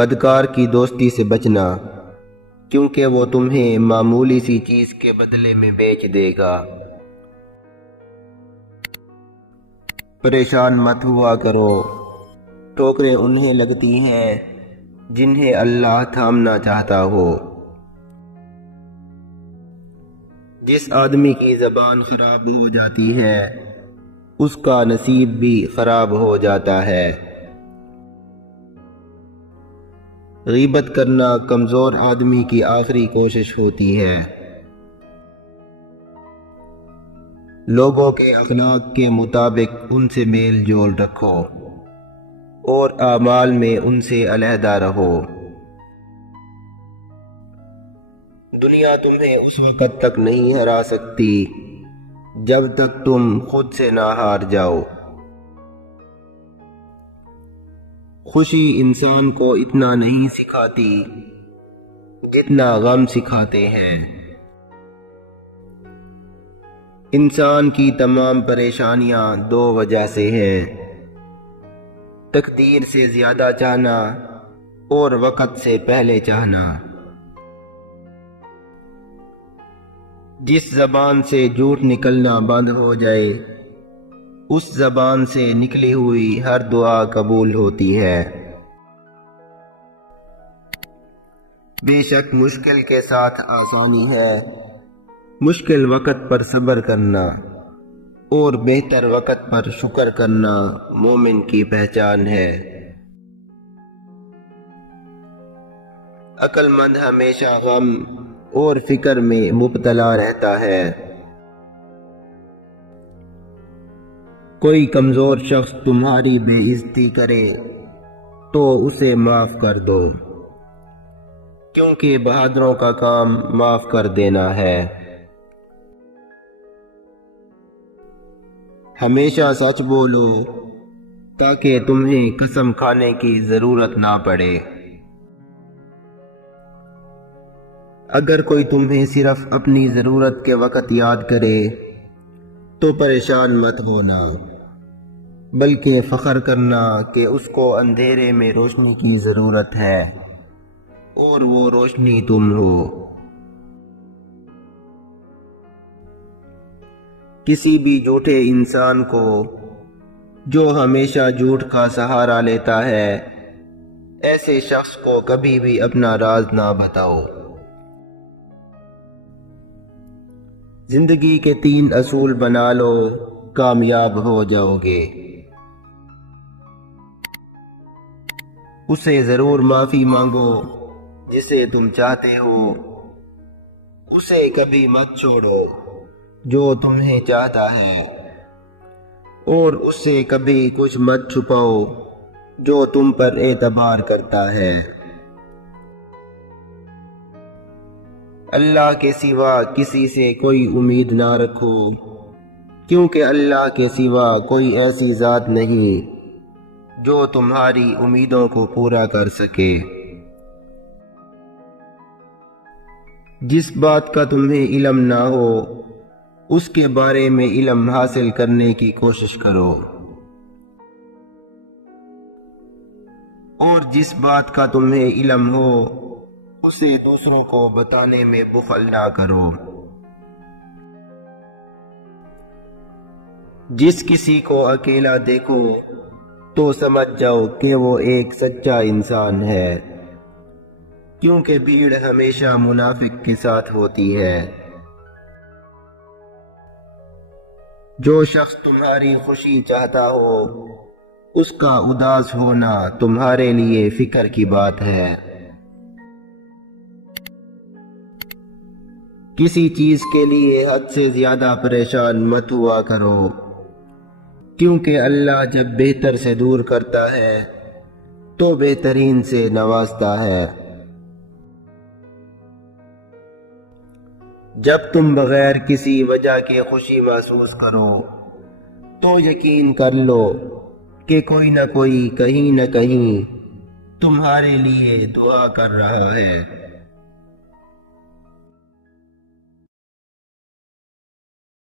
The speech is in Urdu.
بدکار کی دوستی سے بچنا، کیونکہ وہ تمہیں معمولی سی چیز کے بدلے میں بیچ دے گا۔ پریشان مت ہوا کرو، ٹھوکریں انہیں لگتی ہیں جنہیں اللہ تھامنا چاہتا ہو۔ جس آدمی کی زبان خراب ہو جاتی ہے اس کا نصیب بھی خراب ہو جاتا ہے۔ غیبت کرنا کمزور آدمی کی آخری کوشش ہوتی ہے۔ لوگوں کے اخلاق کے مطابق ان سے میل جول رکھو اور اعمال میں ان سے علیحدہ رہو۔ دنیا تمہیں اس وقت تک نہیں ہرا سکتی جب تک تم خود سے نہ ہار جاؤ۔ خوشی انسان کو اتنا نہیں سکھاتی جتنا غم سکھاتے ہیں۔ انسان کی تمام پریشانیاں دو وجہ سے ہیں: تقدیر سے زیادہ چاہنا اور وقت سے پہلے چاہنا۔ جس زبان سے جھوٹ نکلنا بند ہو جائے اس زبان سے نکلی ہوئی ہر دعا قبول ہوتی ہے۔ بے شک مشکل کے ساتھ آسانی ہے، مشکل وقت پر صبر کرنا اور بہتر وقت پر شکر کرنا مومن کی پہچان ہے۔ عقل مند ہمیشہ غم اور فکر میں مبتلا رہتا ہے۔ کوئی کمزور شخص تمہاری بے عزتی کرے تو اسے معاف کر دو، کیونکہ بہادروں کا کام معاف کر دینا ہے۔ ہمیشہ سچ بولو تاکہ تمہیں قسم کھانے کی ضرورت نہ پڑے۔ اگر کوئی تمہیں صرف اپنی ضرورت کے وقت یاد کرے تو پریشان مت ہونا، بلکہ فخر کرنا کہ اس کو اندھیرے میں روشنی کی ضرورت ہے اور وہ روشنی تم ہو۔ کسی بھی جھوٹے انسان کو جو ہمیشہ جھوٹ کا سہارا لیتا ہے، ایسے شخص کو کبھی بھی اپنا راز نہ بتاؤ۔ زندگی کے 3 اصول بنا لو، کامیاب ہو جاؤ گے۔ اسے ضرور معافی مانگو جسے تم چاہتے ہو، اسے کبھی مت چھوڑو جو تمہیں چاہتا ہے، اور اس سے کبھی کچھ مت چھپاؤ جو تم پر اعتبار کرتا ہے۔ اللہ کے سوا کسی سے کوئی امید نہ رکھو، کیونکہ اللہ کے سوا کوئی ایسی ذات نہیں جو تمہاری امیدوں کو پورا کر سکے۔ جس بات کا تمہیں علم نہ ہو اس کے بارے میں علم حاصل کرنے کی کوشش کرو، اور جس بات کا تمہیں علم ہو اسے دوسروں کو بتانے میں بخل نہ کرو۔ جس کسی کو اکیلا دیکھو تو سمجھ جاؤ کہ وہ ایک سچا انسان ہے، کیونکہ بھیڑ ہمیشہ منافق کے ساتھ ہوتی ہے۔ جو شخص تمہاری خوشی چاہتا ہو اس کا اداس ہونا تمہارے لیے فکر کی بات ہے۔ کسی چیز کے لیے حد سے زیادہ پریشان مت ہوا کرو، کیونکہ اللہ جب بہتر سے دور کرتا ہے تو بہترین سے نوازتا ہے۔ جب تم بغیر کسی وجہ کے خوشی محسوس کرو تو یقین کر لو کہ کوئی نہ کوئی کہیں نہ کہیں تمہارے لیے دعا کر رہا ہے۔